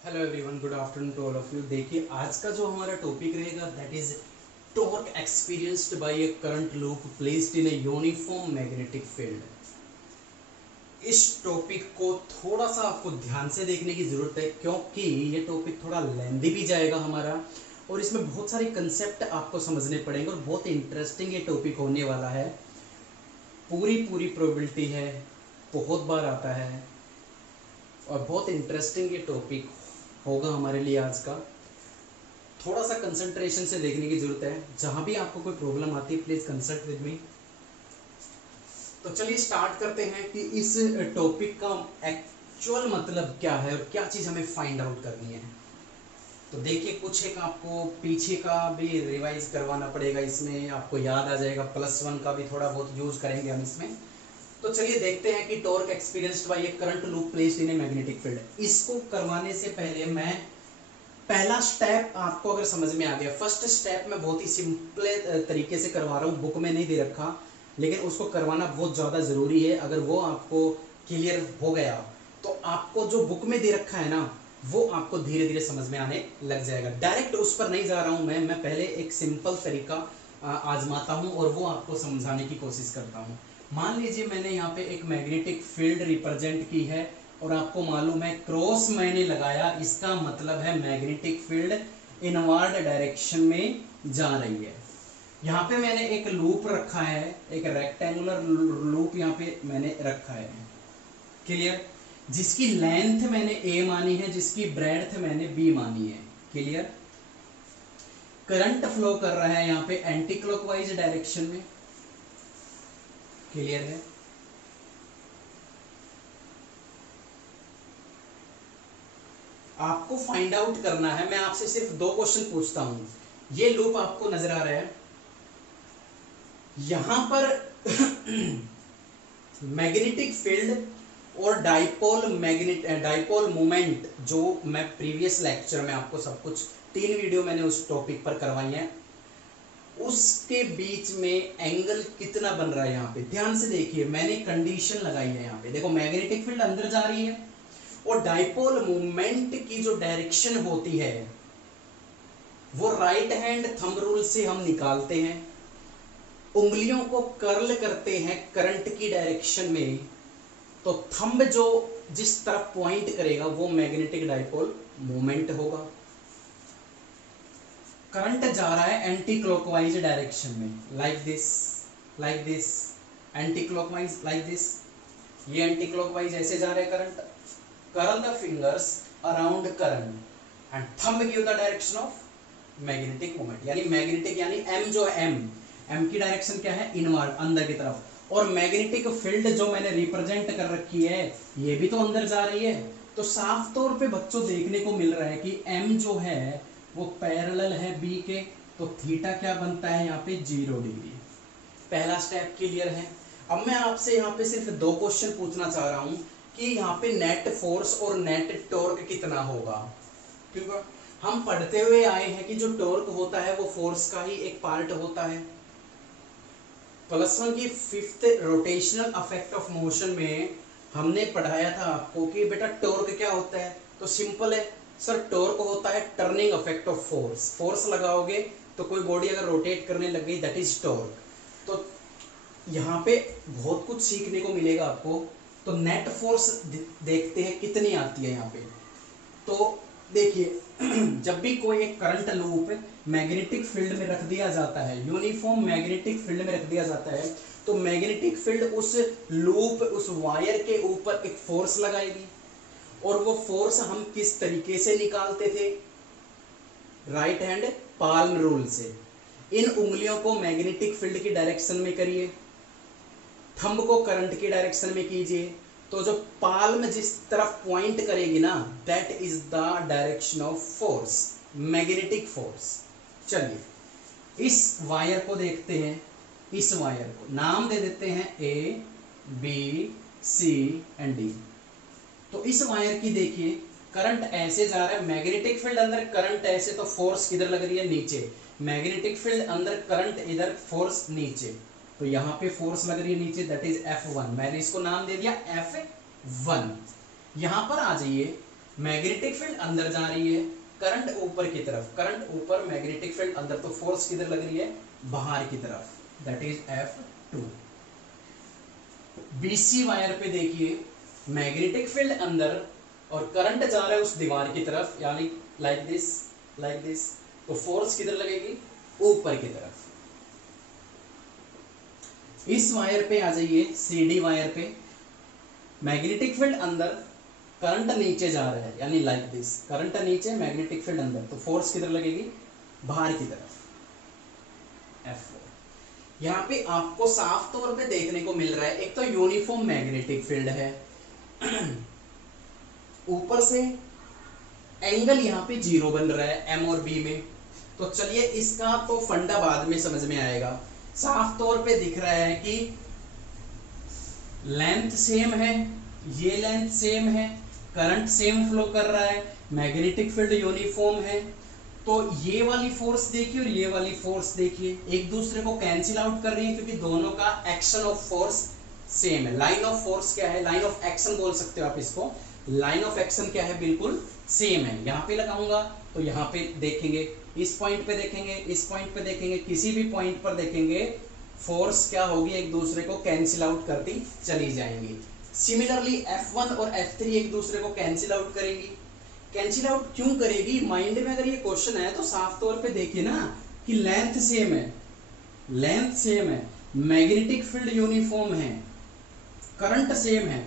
Hello everyone, good afternoon to all of you. देखिए, आज का जो हमारा टॉपिक रहेगा that is torque experienced by a current loop placed in a uniform magnetic field. इस topic को थोड़ा सा आपको ध्यान से देखने की जरूरत है क्योंकि ये टॉपिक थोड़ा लेंदी भी जाएगा हमारा, और इसमें बहुत सारे कंसेप्ट आपको समझने पड़ेंगे और बहुत इंटरेस्टिंग ये टॉपिक होने वाला है। पूरी पूरी प्रोबेबिलिटी है, बहुत बार आता है और बहुत इंटरेस्टिंग ये टॉपिक होगा हमारे लिए आज का। थोड़ा सा कंसंट्रेशन से देखने की जरूरत है। जहां भी आपको कोई प्रॉब्लम आती है प्लीज कंसल्ट विद मी। तो चलिए स्टार्ट करते हैं कि इस टॉपिक का एक्चुअल मतलब क्या है और क्या चीज हमें फाइंड आउट करनी है। तो देखिए, कुछ एक आपको पीछे का भी रिवाइज करवाना पड़ेगा, इसमें आपको याद आ जाएगा। +1 का भी थोड़ा बहुत यूज करेंगे हम इसमें। तो चलिए देखते हैं कि torque experienced by a current loop placed in a magnetic field. इसको करवाने से पहले मैं पहला स्टेप आपको अगर समझ में आ गया, फर्स्ट स्टेप मैं बहुत ही सिंपल तरीके से करवा रहा हूँ, बुक में नहीं दे रखा, लेकिन उसको करवाना बहुत ज़्यादा ज़रूरी है। अगर वो आपको क्लियर हो गया तो आपको जो बुक में दे रखा है ना, वो आपको धीरे धीरे समझ में आने लग जाएगा। डायरेक्ट उस पर नहीं जा रहा हूँ मैं पहले एक सिंपल तरीका आजमाता हूँ और वो आपको समझाने की कोशिश करता हूँ। मान लीजिए मैंने यहाँ पे एक मैग्नेटिक फील्ड रिप्रेजेंट की है और आपको मालूम है क्रॉस मैंने लगाया, इसका मतलब है मैग्नेटिक फील्ड इनवर्ड डायरेक्शन में जा रही है। यहाँ पे मैंने एक लूप रखा है, एक रेक्टेंगुलर लूप यहाँ पे मैंने रखा है, क्लियर। जिसकी लेंथ मैंने a मानी है, जिसकी ब्रेड्थ मैंने b मानी है, क्लियर। करंट फ्लो कर रहा है यहाँ पे एंटी क्लॉकवाइज डायरेक्शन में, क्लियर है। आपको फाइंड आउट करना है, मैं आपसे सिर्फ 2 क्वेश्चन पूछता हूं। ये लूप आपको नजर आ रहा है, यहां पर मैग्नेटिक फील्ड और डाइपोल मोमेंट, जो मैं प्रीवियस लेक्चर में आपको सब कुछ 3 वीडियो मैंने उस टॉपिक पर करवाई है, उसके बीच में एंगल कितना बन रहा है। यहाँ पे ध्यान से देखिए, मैंने कंडीशन लगाई है। यहाँ पे देखो, मैग्नेटिक फील्ड अंदर जा रही है और डाइपोल मूवमेंट की जो डायरेक्शन होती है वो राइट हैंड थंब रूल से हम निकालते हैं, उंगलियों को कर्ल करते हैं करंट की डायरेक्शन में, तो थंब जो जिस तरफ पॉइंट करेगा वो मैग्नेटिक डाइपोल मूवमेंट होगा। करंट जा रहा है एंटी क्लॉकवाइज डायरेक्शन में, like this, anti clockwise like this. ये एंटी क्लॉकवाइज ऐसे जा रहा है current. Curl the fingers around current and thumb give the direction of magnetic moment. यानी मैग्नेटिक यानी m जो है m की डायरेक्शन क्या है, इनवर्ड, अंदर की तरफ। और मैग्नेटिक फील्ड जो मैंने रिप्रेजेंट कर रखी है ये भी तो अंदर जा रही है। तो साफ तौर पे बच्चों देखने को मिल रहा है कि m जो है वो पैरेलल है b के, तो थीटा क्या बनता है यहाँ पे 0 डिग्री। पहला स्टेप क्लियर है। अब मैं आपसे यहाँ पे सिर्फ 2 क्वेश्चन पूछना चाह रहा हूँ कि यहाँ पे नेट फोर्स और नेट टॉर्क कितना होगा। ठीक है, हम पढ़ते हुए आए हैं कि जो टॉर्क होता है वो फोर्स का ही एक पार्ट होता है। +1 की 5th rotational effect of motion में हमने पढ़ाया था आपको कि बेटा टॉर्क क्या होता है। तो सिंपल है सर, टॉर्क होता है turning effect of force. Force लगाओगे तो कोई बॉडी अगर रोटेट करने लग गई, दैट इज टॉर्क। तो यहाँ पे बहुत कुछ सीखने को मिलेगा आपको। तो नेट फोर्स देखते हैं कितनी आती है यहाँ पे। तो देखिए, जब भी कोई एक करंट लूप मैग्नेटिक फील्ड में रख दिया जाता है, यूनिफॉर्म मैग्नेटिक फील्ड में रख दिया जाता है, तो मैग्नेटिक फील्ड उस लूप, उस वायर के ऊपर एक फोर्स लगाएगी। और वो फोर्स हम किस तरीके से निकालते थे, राइट हैंड पाल्म रूल से। इन उंगलियों को मैग्नेटिक फील्ड की डायरेक्शन में करिए, थंब को करंट की डायरेक्शन में कीजिए, तो जो पाल्म जिस तरफ पॉइंट करेगी ना, that is the direction of force, magnetic force. चलिए इस वायर को देखते हैं, इस वायर को नाम दे देते हैं A B C and D. तो इस वायर की देखिए, करंट ऐसे जा रहा है, मैग्नेटिक फील्ड अंदर, करंट ऐसे, तो फोर्स किधर लग रही है, नीचे। मैग्नेटिक फील्ड अंदर, करंट इधर, फोर्स नीचे। तो यहाँ पे फोर्स लग रही है नीचे, दैट इज F1। मैंने इसको नाम दे दिया F1। यहां पर आ जाइए, मैग्नेटिक फील्ड अंदर जा रही है, करंट ऊपर की तरफ, करंट ऊपर, मैग्नेटिक फील्ड अंदर, तो फोर्स किधर लग रही है, बाहर की तरफ, that is F2। BC wire पे देखिए मैग्नेटिक फील्ड अंदर और करंट जा रहा है उस दीवार की तरफ, यानी लाइक दिस, तो फोर्स किधर लगेगी, ऊपर की तरफ। इस वायर पे आ जाइए, CD वायर पे, मैग्नेटिक फील्ड अंदर, करंट नीचे जा रहा है, यानी लाइक दिस, करंट नीचे, मैग्नेटिक फील्ड अंदर, तो फोर्स किधर लगेगी, बाहर की तरफ, F4। यहाँ पे आपको साफ तौर पे देखने को मिल रहा है, एक तो यूनिफॉर्म मैग्नेटिक फील्ड है, ऊपर से एंगल यहाँ पे 0 बन रहा है M और B में। तो चलिए इसका तो फंडा बाद में समझ में आएगा। साफ तौर पे दिख रहा है कि लेंथ सेम है, ये लेंथ सेम है, करंट सेम फ्लो कर रहा है, मैग्नेटिक फील्ड यूनिफॉर्म है। तो ये वाली फोर्स देखिए और ये वाली फोर्स देखिए, एक दूसरे को कैंसिल आउट कर रही है क्योंकि दोनों का एक्शन ऑफ फोर्स सेम है। लाइन ऑफ फोर्स क्या है, लाइन ऑफ एक्शन बोल सकते हो आप इसको, लाइन ऑफ एक्शन क्या है, बिल्कुल सेम है। यहाँ पे लगाऊंगा तो यहाँ पे देखेंगे, इस पॉइंट पे देखेंगे, इस पॉइंट पे देखेंगे, किसी भी पॉइंट पर देखेंगे फोर्स क्या होगी, एक दूसरे को कैंसिल आउट करती चली जाएंगी। सिमिलरली F1 और F3 एक दूसरे को कैंसिल आउट करेंगी। कैंसिल आउट क्यों करेगी, माइंड में अगर ये क्वेश्चन है तो साफ तौर पे देखिए ना कि लेंथ सेम है, लेंथ सेम है, मैग्नेटिक फील्ड यूनिफॉर्म है, करंट सेम है,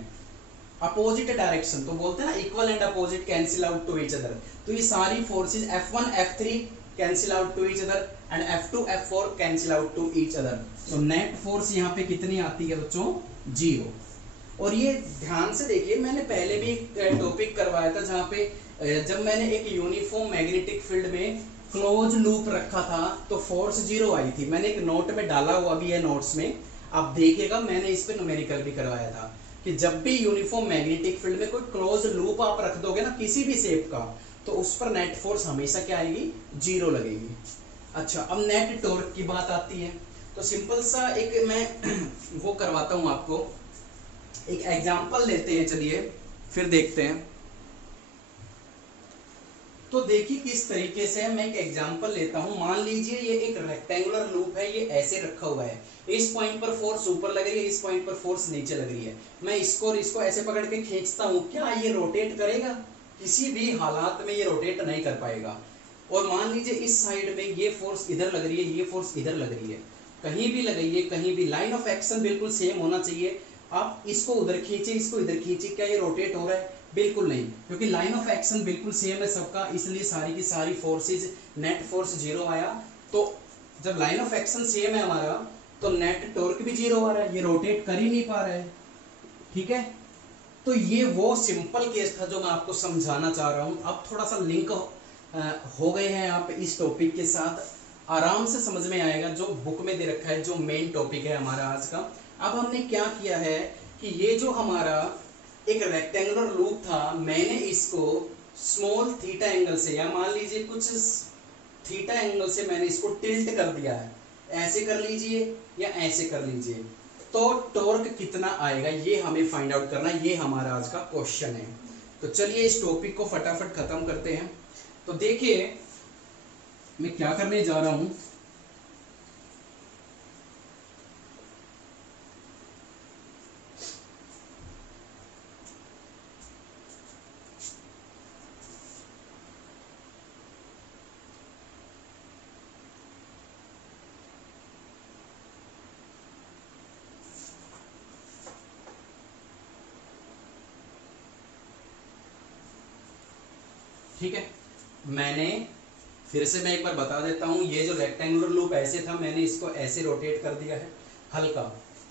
अपोजिट डायरेक्शन, तो बोलते हैं ना equal and opposite cancel out to each other. तो ये सारी forces F1 F3 cancel out to each other and F2 F4 cancel out to each other. तो नेट फोर्स यहाँ पे कितनी आती है बच्चों, 0। और ये ध्यान से देखिए, मैंने पहले भी टॉपिक करवाया था जहाँ पे जब मैंने एक यूनिफॉर्म मैग्नेटिक फील्ड में क्लोज लूप रखा था तो फोर्स 0 आई थी। मैंने एक नोट में डाला हुआ भी है, नोट्स में आप देखिएगा, मैंने इस पे न्यूमेरिकल भी करवाया था कि जब भी यूनिफॉर्म मैग्नेटिक फील्ड में कोई क्लोज लूप आप रख दोगे ना किसी भी शेप का, तो उस पर नेट फोर्स हमेशा क्या आएगी, 0 लगेगी। अच्छा, अब नेट टॉर्क की बात आती है, तो सिंपल सा एक मैं वो करवाता हूं आपको, एक एग्जांपल लेते हैं, चलिए फिर देखते हैं। तो देखिए किस तरीके से मैं एक एग्जांपल लेता हूं। मान लीजिए ये एक रेक्टेंगुलर लूप है, ये ऐसे रखा हुआ है, इस पॉइंट पर फोर्स ऊपर लग रही है, इस पॉइंट पर फोर्स नीचे लग रही है। मैं इसको और इसको ऐसे पकड़ के खींचता हूं, क्या ये रोटेट करेगा, किसी भी हालात में ये रोटेट नहीं कर पाएगा। और मान लीजिए इस साइड में ये फोर्स इधर लग रही है, ये फोर्स इधर लग रही है, कहीं भी लगाइए, कहीं भी लाइन ऑफ एक्शन बिल्कुल सेम होना चाहिए। आप इसको उधर खींचे, इसको इधर खींचे, क्या ये रोटेट हो रहा है, बिल्कुल नहीं, क्योंकि लाइन ऑफ एक्शन बिल्कुल सेम है सबका, इसलिए सारी की सारी फोर्सेज, नेट फोर्स 0 आया। तो जब लाइन ऑफ एक्शन सेम है हमारा, तो नेट टॉर्क भी 0 आ रहा है, ये रोटेट कर ही नहीं पा रहा है। ठीक है, तो ये वो सिंपल केस था जो मैं आपको समझाना चाह रहा हूं। अब थोड़ा सा लिंक हो गए हैं आप इस टॉपिक के साथ, आराम से समझ में आएगा जो बुक में दे रखा है, जो मेन टॉपिक है हमारा आज का। अब हमने क्या किया है कि ये जो हमारा एक रेक्टेंगुलर लूप था, मैंने इसको स्मॉल थीटा एंगल से, या मान लीजिए कुछ थीटा एंगल से मैंने इसको टिल्ट कर दिया है। ऐसे कर लीजिए या ऐसे कर लीजिए, तो टॉर्क कितना आएगा ये हमें फाइंड आउट करना, ये हमारा आज का क्वेश्चन है। तो चलिए इस टॉपिक को फटाफट खत्म करते हैं। तो देखिए मैं क्या करने जा रहा हूं, ठीक है, मैंने फिर से मैं एक बार बता देता हूं, ये जो रेक्टेंगुलर लूप ऐसे था, मैंने इसको ऐसे रोटेट कर दिया है हल्का,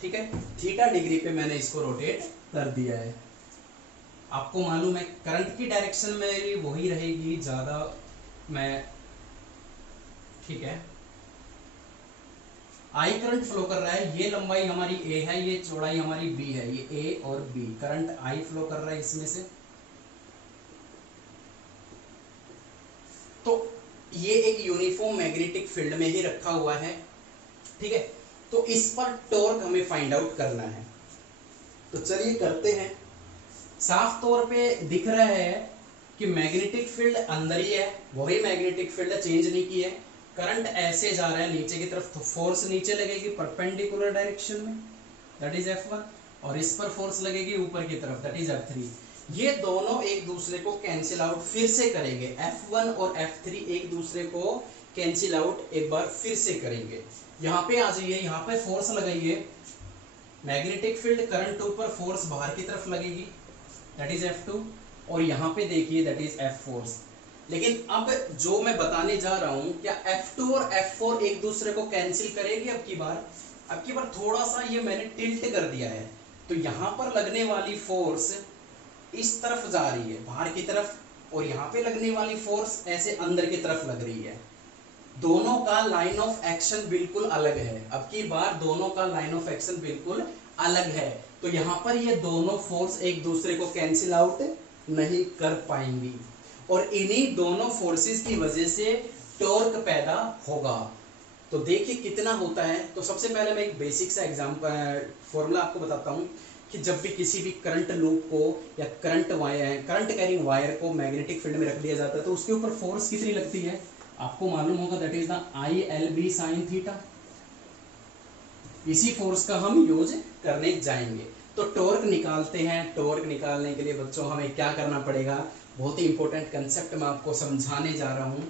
ठीक है, थीटा डिग्री पे मैंने इसको रोटेट कर दिया है। आपको मालूम है करंट की डायरेक्शन मेरी वही रहेगी ज्यादा, मैं ठीक है, आई करंट फ्लो कर रहा है, ये लंबाई हमारी ए है, ये चौड़ाई हमारी बी है, ये ए और बी, करंट आई फ्लो कर रहा है इसमें से। तो ये एक यूनिफॉर्म मैग्नेटिक फील्ड में ही रखा हुआ है, ठीक है। तो इस पर टॉर्क हमें फाइंड आउट करना है, तो चलिए करते हैं। साफ तौर पे दिख रहा है कि मैग्नेटिक फील्ड अंदर ही है, वही मैग्नेटिक फील्ड चेंज नहीं की है, करंट ऐसे जा रहा है नीचे की तरफ, तो फोर्स नीचे लगेगी परपेंडिकुलर डायरेक्शन में, दैट इज F1, और इस पर फोर्स लगेगी ऊपर की तरफ, दैट इज F3। ये दोनों एक दूसरे को कैंसिल आउट फिर से करेंगे, F1 और F3 एक दूसरे को कैंसिल आउट एक बार फिर से करेंगे। यहाँ पे आ जाइए, यहाँ पे फोर्स लगाइए, मैग्नेटिक फील्ड करंट ऊपर, फोर्स बाहर की तरफ लगेगी, दैट इज F2, और यहाँ पे देखिए दैट इज F4। लेकिन अब जो मैं बताने जा रहा हूं, क्या F2 और F4 एक दूसरे को कैंसिल करेगी? अब की बार थोड़ा सा ये मैंने टिल्ट कर दिया है, तो यहाँ पर लगने वाली फोर्स इस तरफ जा रही है बाहर की तरफ, और यहाँ पे लगने वाली फोर्स ऐसे अंदर की तरफ लग रही है। दोनों का लाइन ऑफ एक्शन बिल्कुल अलग है, अब की बार दोनों का लाइन ऑफ एक्शन बिल्कुल अलग है, तो यहाँ पर ये दोनों फोर्स एक दूसरे को कैंसिल आउट नहीं कर पाएंगी, और इन्हीं दोनों फोर्सेस की वजह से टॉर्क पैदा होगा। तो देखिए कितना होता है। तो सबसे पहले मैं एक बेसिक सा एग्जांपल फॉर्मूला आपको बताता हूँ कि जब भी किसी भी करंट लूप को या करंट कैरिंग वायर को मैग्नेटिक फील्ड में रख दिया जाता है, तो उसके ऊपर फोर्स कितनी लगती है आपको मालूम होगा, that is the ILB sin theta. इसी फोर्स का हम यूज करने जाएंगे। तो टॉर्क निकालते हैं। टॉर्क निकालने के लिए बच्चों हमें क्या करना पड़ेगा, बहुत ही इंपॉर्टेंट कंसेप्ट मैं आपको समझाने जा रहा हूं।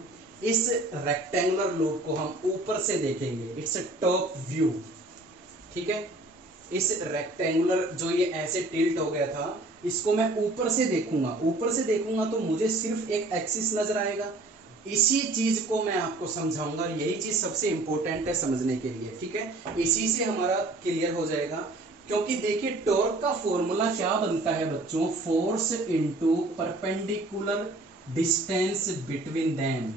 इस रेक्टेंगुलर लूप को हम ऊपर से देखेंगे, इट्स अ टॉप व्यू, ठीक है। इस रेक्टेंगुलर जो ये ऐसे टिल्ट हो गया था, इसको मैं ऊपर से देखूंगा, ऊपर से देखूंगा तो मुझे सिर्फ एक एक्सिस नजर आएगा। इसी चीज को मैं आपको समझाऊंगा, और यही चीज सबसे इंपॉर्टेंट है समझने के लिए, ठीक है। इसी से हमारा क्लियर हो जाएगा, क्योंकि देखिए टॉर्क का फॉर्मूला क्या बनता है बच्चों, force into perpendicular distance between them,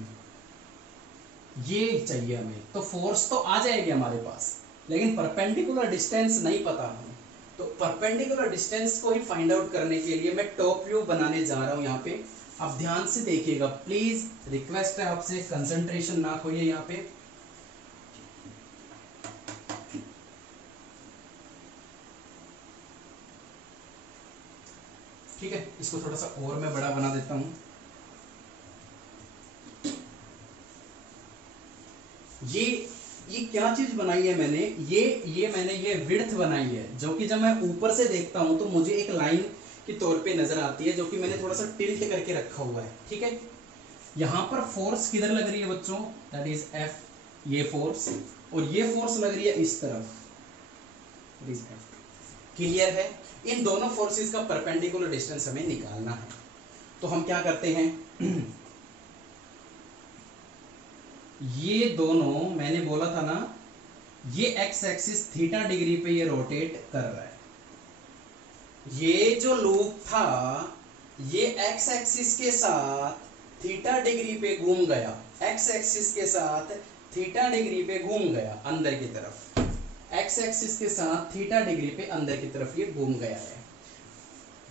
ये चाहिए हमें। तो फोर्स तो आ जाएगी हमारे पास, लेकिन परपेंडिकुलर डिस्टेंस नहीं पता हमें। तो परपेंडिकुलर डिस्टेंस को ही फाइंड आउट करने के लिए मैं टॉप व्यू बनाने जा रहा हूं। यहाँ पे आप ध्यान से देखिएगा, प्लीज रिक्वेस्ट है आपसे, कंसंट्रेशन ना खोइए यहाँ पे। ठीक है, इसको थोड़ा सा और मैं बड़ा बना देता हूं। ये क्या चीज बनाई है मैंने, ये विड्थ बनाई है, जो कि जब मैं ऊपर से देखता हूं तो मुझे एक लाइन के तौर पे नजर आती है, जो कि मैंने थोड़ा सा टिल्ट करके रखा हुआ है, ठीक है। यहां पर फोर्स किधर लग रही है बच्चों, दैट इज F, ये फोर्स, और ये फोर्स लग रही है इस तरफ, क्लियर है। इन दोनों फोर्सेस का परपेंडिकुलर डिस्टेंस हमें निकालना है। तो हम क्या करते हैं, ये दोनों मैंने बोला था ना, ये एक्स एक्सिस थीटा डिग्री पे ये रोटेट कर रहा है। ये जो लूप था ये एक्स एक्सिस के साथ थीटा डिग्री पे घूम गया, एक्स एक्सिस के साथ थीटा डिग्री पे घूम गया अंदर की तरफ, एक्स एक्सिस के साथ थीटा डिग्री पे अंदर की तरफ ये घूम गया है।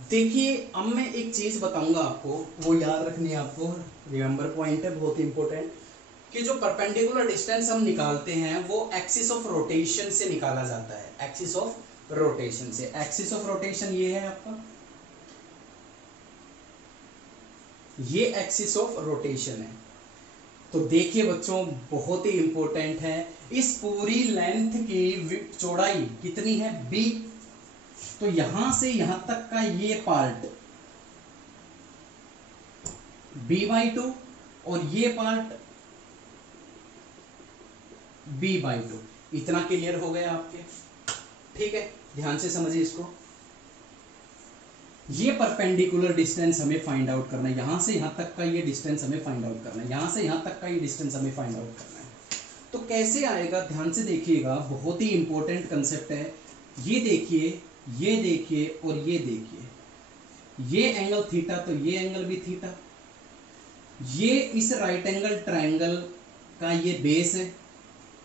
देखिए अब मैं एक चीज बताऊंगा आपको, वो याद रखनी है आपको, रिमेंबर पॉइंट है बहुत इंपॉर्टेंट, कि जो परपेंडिकुलर डिस्टेंस हम निकालते हैं वो एक्सिस ऑफ रोटेशन से निकाला जाता है, एक्सिस ऑफ रोटेशन से। एक्सिस ऑफ रोटेशन ये है आपका, ये एक्सिस ऑफ रोटेशन है। तो देखिए बच्चों बहुत ही इंपॉर्टेंट है, इस पूरी लेंथ की चौड़ाई कितनी है, b, तो यहां से यहां तक का ये पार्ट b/2 और ये पार्ट b/2, इतना क्लियर हो गया आपके, ठीक है। ध्यान से समझिए इसको, ये परपेंडिकुलर डिस्टेंस हमें फाइंड आउट करना है, यहां से यहां तक का ये डिस्टेंस हमें फाइंड आउट करना है, यहां से यहां तक का ये डिस्टेंस हमें फाइंड आउट करना है। तो कैसे आएगा, ध्यान से देखिएगा, बहुत ही इंपॉर्टेंट कंसेप्ट है। ये देखिए, ये देखिए और ये देखिए, ये एंगल थीटा तो ये एंगल भी थीटा, ये इस राइट एंगल ट्रायंगल का ये बेस है,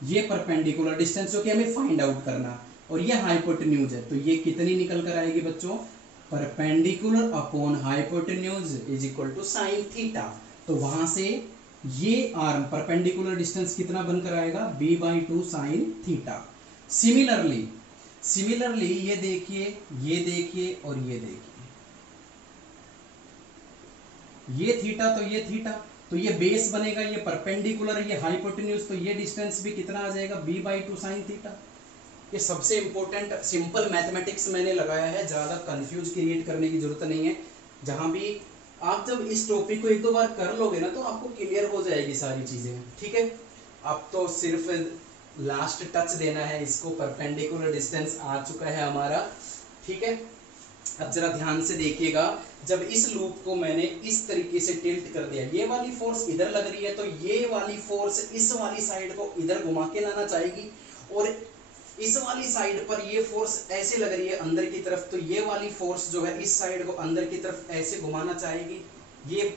ये परपेंडिकुलर डिस्टेंस जो कि हमें फाइंड आउट करना, और ये हाइपोटेन्यूज है, तो ये कितनी निकल कर आएगी बच्चों, perpendicular upon hypotenuse is equal to sine theta. तो वहां से ये आर्म परपेंडिकुलर डिस्टेंस कितना बनकर आएगा, b/2 साइन थीटा। सिमिलरली ये देखिए, ये देखिए और ये देखिए, ये थीटा तो ये थीटा, तो ये बेस बनेगा, ये परपेंडिकुलर, ये हाइपोटेन्यूज, तो ये डिस्टेंस भी कितना आ जाएगा b/2 sin थीटा। ये सबसे इंपॉर्टेंट सिंपल मैथमेटिक्स मैंने लगाया है, ज़्यादा कंफ्यूज क्रिएट करने की जरूरत नहीं है। जहाँ भी आप जब इस टॉपिक को एक दो बार कर लोगे ना तो आपको क्लियर हो जाएगी सारी चीज़ें, ठीक है। अब तो सिर्फ लास्ट टच देना है इसको, परपेंडिकुलर डिस्टेंस आ चुका है हमारा, ठीक है। अब जरा ध्यान से देखिएगा, जब इस लूप को मैंने इस तरीके से टिल्ट कर दिया, ये वाली फोर्स इधर लग रही है, तो ये वाली फोर्स इस वाली साइड को इधर घुमा के लाना चाहेगी, और इस वाली साइड पर ये फोर्स ऐसे लग रही है अंदर की तरफ, तो ये वाली फोर्स जो है इस साइड को अंदर की तरफ ऐसे घुमाना चाहेगी।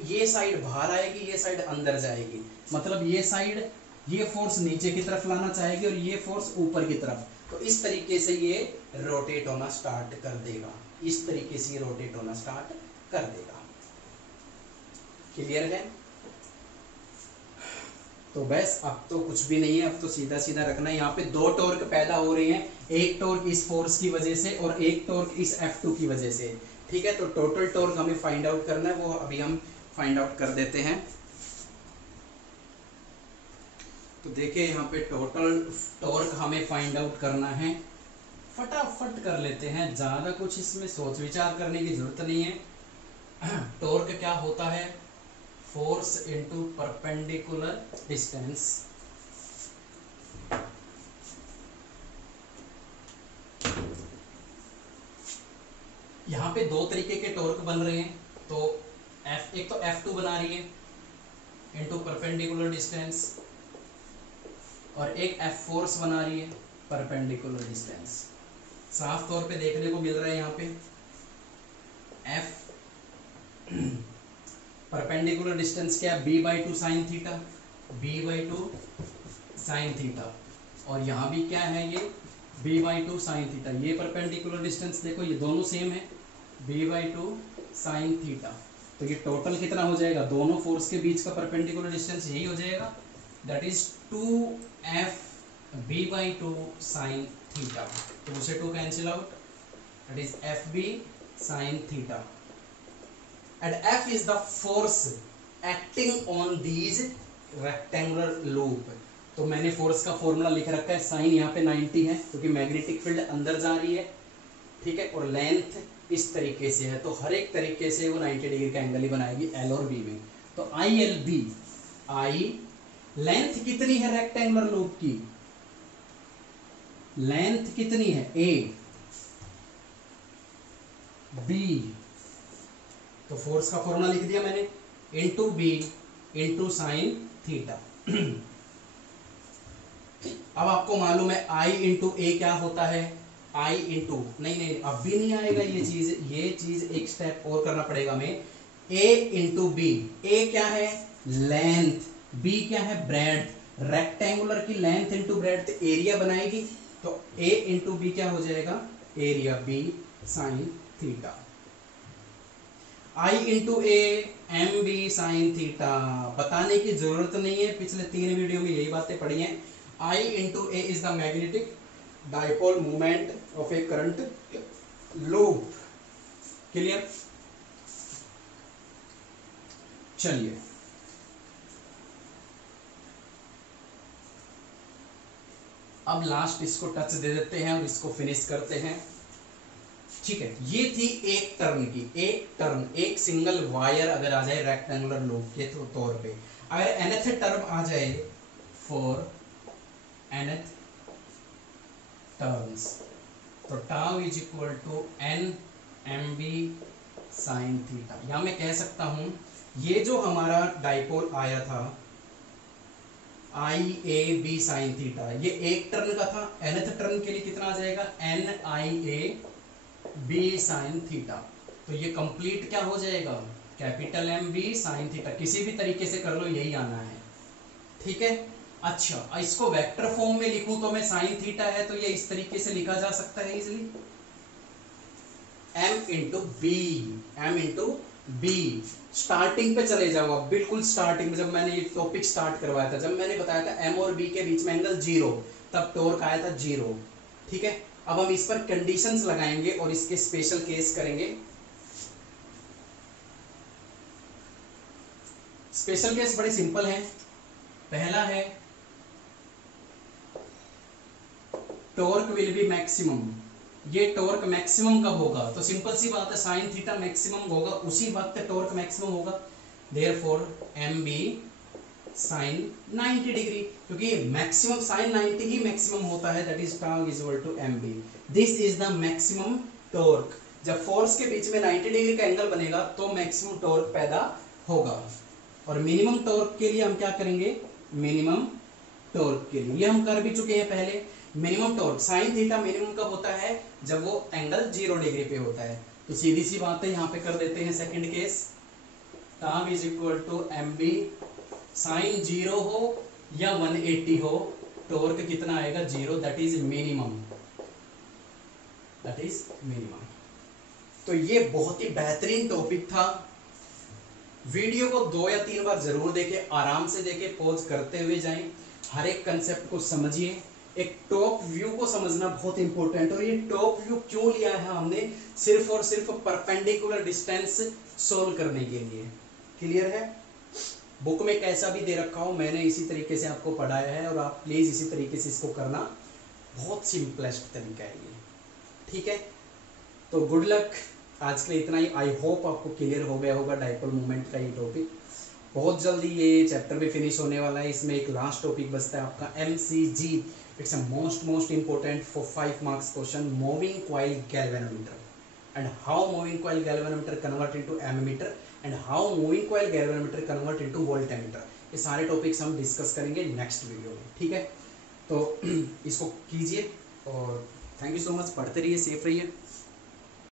ये साइड बाहर आएगी, ये साइड अंदर जाएगी, मतलब ये साइड ये फोर्स नीचे की तरफ लाना चाहेगी और ये फोर्स ऊपर की तरफ। तो इस तरीके से ये रोटेट होना स्टार्ट कर देगा, इस तरीके से ये रोटेट होना स्टार्ट कर देगा। क्लियर है? तो बस अब तो कुछ भी नहीं है, अब तो सीधा सीधा रखना है। यहाँ पे दो टॉर्क पैदा हो रहे हैं, एक टॉर्क इस फोर्स की वजह से और एक टॉर्क इस F2 की वजह से, ठीक है। तो टोटल टॉर्क हमें फाइंड आउट करना है, वो अभी हम फाइंड आउट कर देते हैं। तो देखिए यहाँ पे टोटल टॉर्क हमें फाइंड आउट करना है, फटाफट कर लेते हैं, ज़्यादा कुछ इसमें सोच विचार करने की जरूरत नहीं है। टॉर्क क्या होता है? फोर्स इनटू परपेंडिकुलर डिस्टेंस, यहाँ पे दो तरीके के टॉर्क बन रहे हैं, तो एक तो F2 बना रही है इनटू परपेंडिकुलर डिस्टेंस, और एक F फोर्स बना रही है परपेंडिकुलर डिस्टेंस। साफ तौर पे देखने को मिल रहा है यहाँ पे F परपेंडिकुलर डिस्टेंस क्या है? b/2 sin theta, b/2 sin theta, और यहाँ भी क्या है? ये b/2 sin थीटा। ये परपेंडिकुलर डिस्टेंस देखो, ये दोनों सेम है, b/2 sin थीटा। तो ये टोटल कितना हो जाएगा? दोनों फोर्स के बीच का परपेंडिकुलर डिस्टेंस यही हो जाएगा, that is 2f b/2 sin theta. तो उसे 2 cancel out, that is fb sin theta. And F is the force acting on these rectangular loop। तो मैंने फोर्स का फॉर्मूला लिख रखा है, साइन यहाँ पे 90 है क्योंकि मैग्नेटिक फील्ड अंदर जा रही है, ठीक है, और लेंथ इस तरीके से है, तो हर एक तरीके से वो 90 डिग्री का एंगल ही बनाएगी L और B में। तो ILB, I लेंथ कितनी है रेक्टेंगुलर लूप की? लेंथ कितनी है? A, B, तो फोर्स का फॉर्मूला लिख दिया मैंने, into B into sine theta. अब आपको मालूम है I इंटू ए क्या होता है? I इंटू, नहीं अब भी नहीं आएगा ये चीज एक स्टेप और करना पड़ेगा हमें। A इंटू बी, ए क्या है? लेंथ, बी क्या है? ब्रेड्थ। रेक्टेंगुलर की लेंथ इंटू ब्रेड्थ एरिया बनाएगी, तो A इंटू बी क्या हो जाएगा? Area, B sine theta. I into A M B sine theta, बताने की जरूरत नहीं है, पिछले 3 वीडियो में यही बातें पढ़ी हैं। I into A is the magnetic dipole movement of A current loop. Clear? चलिए अब लास्ट इसको टच दे देते हैं और इसको फिनिश करते हैं, ठीक है। ये थी एक टर्न की, एक टर्न, एक सिंगल वायर अगर आ जाए रेक्टेंगुलर लूप के तौर पे, अगर nth टर्म आ जाए फॉर nth टर्म्स, तो tau is equal to n mb sine theta. या मैं कह सकता हूं ये जो हमारा डाइपोल आया था IAB साइन थीटा, ये एक टर्न का था, nth टर्न के लिए कितना आ जाएगा? NIAB sign theta. तो ये कंप्लीट क्या हो जाएगा? Capital MB sine theta. किसी भी तरीके से कर लो, यही आना है, ठीक है। अच्छा, इसको वेक्टर फॉर्म में लिखूं तो मैं साइन थीटा है तो ये इस तरीके से लिखा जा सकता है easily, M into B. Starting पे चले जाओ, बिल्कुल स्टार्टिंग में जब मैंने ये टॉपिक स्टार्ट करवाया था, जब मैंने बताया था M और B के बीच में एंगल 0, तब टॉर्क आया था 0, ठीक है। अब हम इस पर कंडीशंस लगाएंगे और इसके स्पेशल केस करेंगे। स्पेशल केस बड़े सिंपल हैं। पहला है टॉर्क विल बी मैक्सिमम। ये टॉर्क मैक्सिमम कब होगा? तो सिंपल सी बात है, साइन थीटा मैक्सिमम होगा उसी वक्त टॉर्क मैक्सिमम होगा। Therefore M B sine 90 degree, क्योंकि मैक्सिमम साइन 90 ही मैक्सिमम होता है, that is torque is equal to M B. This is the maximum torque. जब फोर्स के बीच में 90 डिग्री का एंगल बनेगा तो मैक्सिमम टॉर्क पैदा होगा। और मिनिमम टॉर्क के लिए हम क्या करेंगे? मिनिमम टॉर्क के लिए ये हम कर भी चुके हैं पहले। Minimum torque sine theta minimum कब होता है? जब वो एंगल 0 डिग्री पे होता है। तो सीधी सी बात है, यहाँ पे कर देते हैं second case, torque is equal to M B sine 0 हो या 180 हो, टॉर्क कितना आएगा? 0, that is minimum, that is minimum. तो ये बहुत ही बेहतरीन टॉपिक था। वीडियो को 2 या 3 बार जरूर देखें, आराम से देखें, पॉज करते हुए जाएं, हर एक कंसेप्ट को समझिए। एक टॉप व्यू को समझना बहुत इंपॉर्टेंट है। और ये टॉप व्यू क्यों लिया है हमने? सिर्फ और सिर्फ परपेंडिकुलर डिस्टेंस सोल्व करने के लिए। क्लियर है? बुक में कैसा भी दे रखा हो, मैंने इसी तरीके से आपको पढ़ाया है और आप प्लीज इसी तरीके से इसको करना। बहुत सिंपलेस्ट तरीका है ये, ठीक है? तो गुड लक, आज के लिए इतना ही। आई होप आपको क्लियर हो गया होगा डाइपोल मोमेंट का ये टॉपिक। बहुत जल्दी ये चैप्टर भी फिनिश होने वाला है। इसमें एक लास्ट टॉपिक बचता है आपका MCG। It's a most important for 5 marks question, moving coil galvanometer and how moving coil galvanometer convert into ammeter and how moving coil galvanometer convert into voltmeter. ये सारे टॉपिक्स हम डिस्कस करेंगे next video में, ठीक है? तो इसको कीजिए और थैंक यू सो मच। पढ़ते रहिए, सेफ रहिए।